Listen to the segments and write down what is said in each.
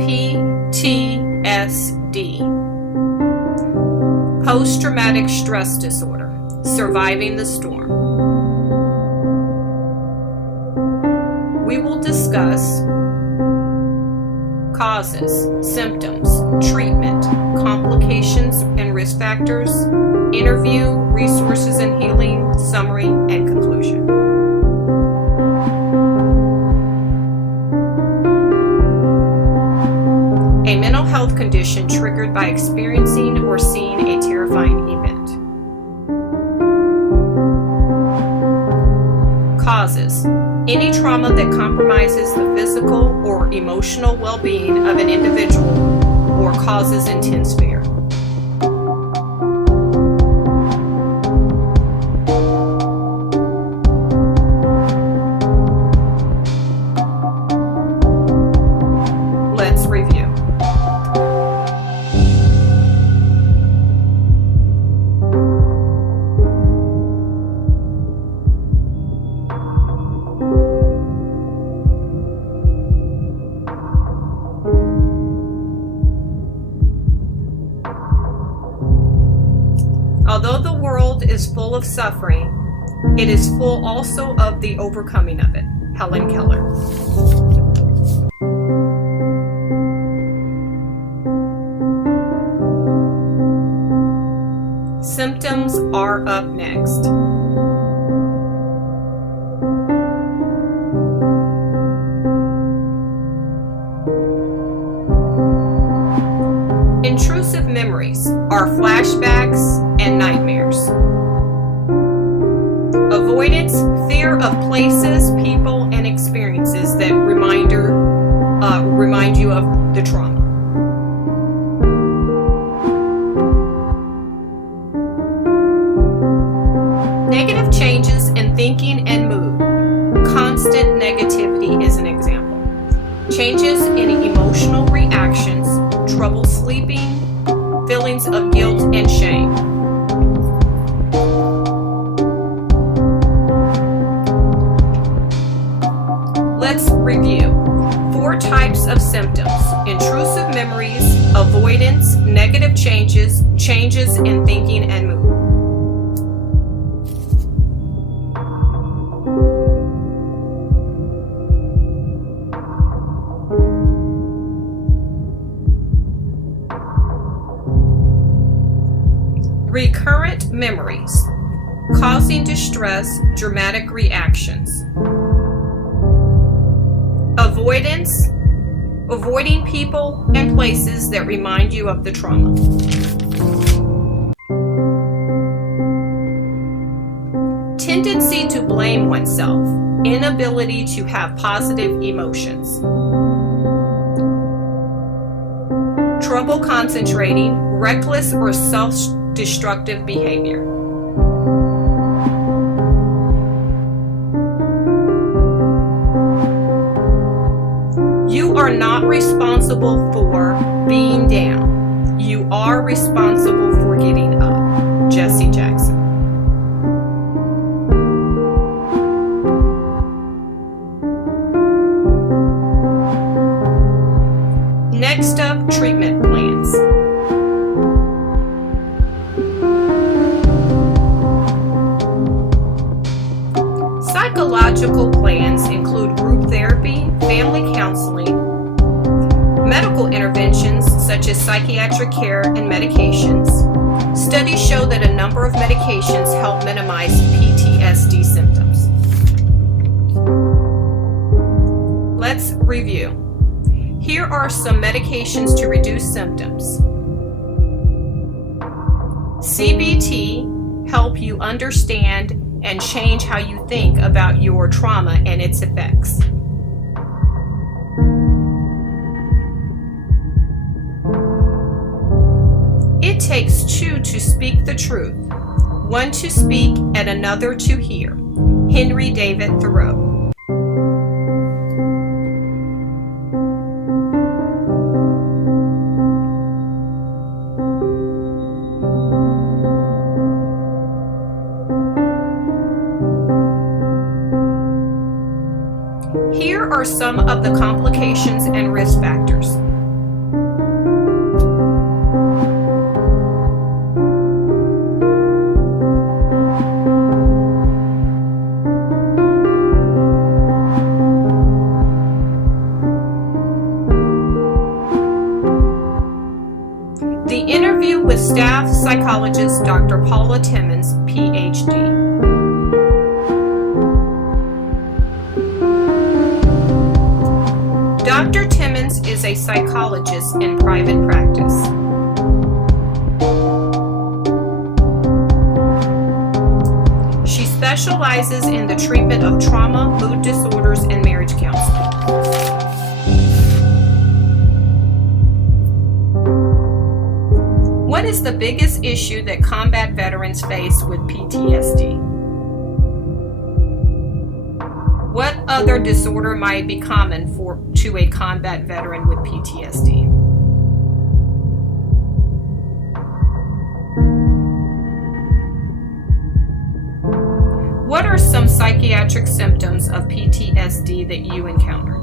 PTSD, post-traumatic stress disorder, surviving the storm. We will discuss causes, symptoms, treatment, complications and risk factors, interview, resources and healing, summary, and conclusion. A mental health condition triggered by experiencing or seeing a terrifying event. Causes: any trauma that compromises the physical or emotional well-being of an individual or causes intense fear. Let's review. Although the world is full of suffering, it is full also of the overcoming of it. Helen Keller. Symptoms are up next. Intrusive memories are flashbacks and nightmares. Avoidance, fear of places, people, and experiences that remind you of the trauma. Negative changes in thinking and mood. Constant negativity is an example. Changes in emotional reactions, trouble sleeping, feelings of guilt and shame. Let's review. 4 types of symptoms: intrusive memories, avoidance, negative changes, changes in thinking and mood. Recurrent memories, causing distress, dramatic reactions. Avoidance, avoiding people and places that remind you of the trauma. Tendency to blame oneself, inability to have positive emotions. Trouble concentrating, reckless or self-destructive behavior. You are not responsible for being down. You are responsible for getting up. Jesse Jackson. Next up, treatment plans. Psychological plans include group therapy, family counseling, medical interventions such as psychiatric care and medications. Studies show that a number of medications help minimize PTSD symptoms. Let's review. Here are some medications to reduce symptoms. CBT help you understand and change how you think about your trauma and its effects. It takes 2 to speak the truth, 1 to speak and another to hear. Henry David Thoreau. Here are some of the complications and risk factors. psychologist Dr. Paula Timmons, PhD. Dr. Timmons is a psychologist in private practice. She specializes in the treatment of trauma, mood disorders, and marriage counseling. What is the biggest issue that combat veterans face with PTSD? What other disorder might be common to a combat veteran with PTSD? What are some psychiatric symptoms of PTSD that you encounter?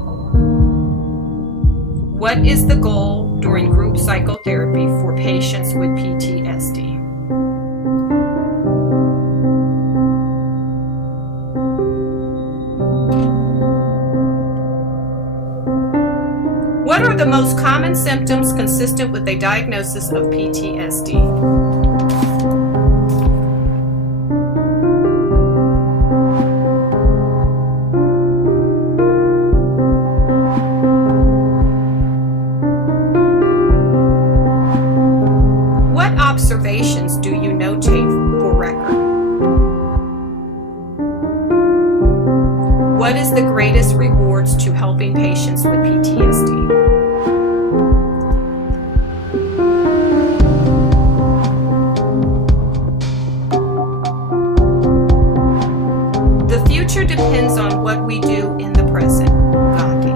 What is the goal during group psychotherapy for patients with PTSD? What are the most common symptoms consistent with a diagnosis of PTSD? What observations do you notate for record? What is the greatest rewards to helping patients with PTSD? The future depends on what we do in the present. Gandhi.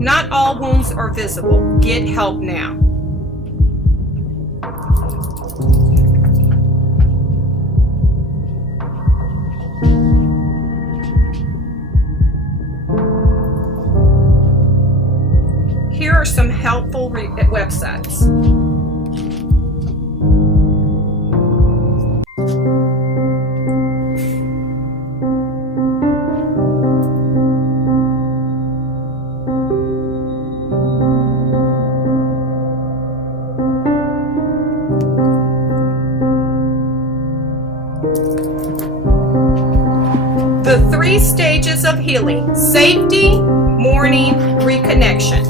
Not all wounds are visible. Get help now. Here are some helpful websites. The 3 stages of healing: safety, mourning, reconnection.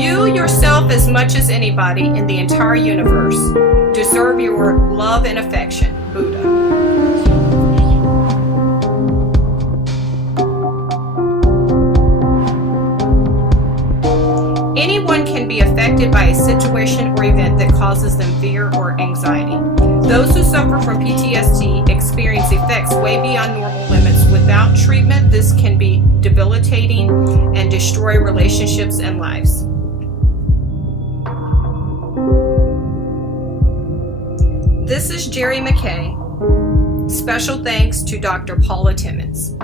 You yourself, as much as anybody in the entire universe, deserve your love and affection. Buddha. Anyone can be affected by a situation or event that causes them fear or anxiety. Those who suffer from PTSD experience effects way beyond normal limits. Without treatment, this can be debilitating and destroy relationships and lives. This is Jerry McKay. Special thanks to Dr. Paula Timmons.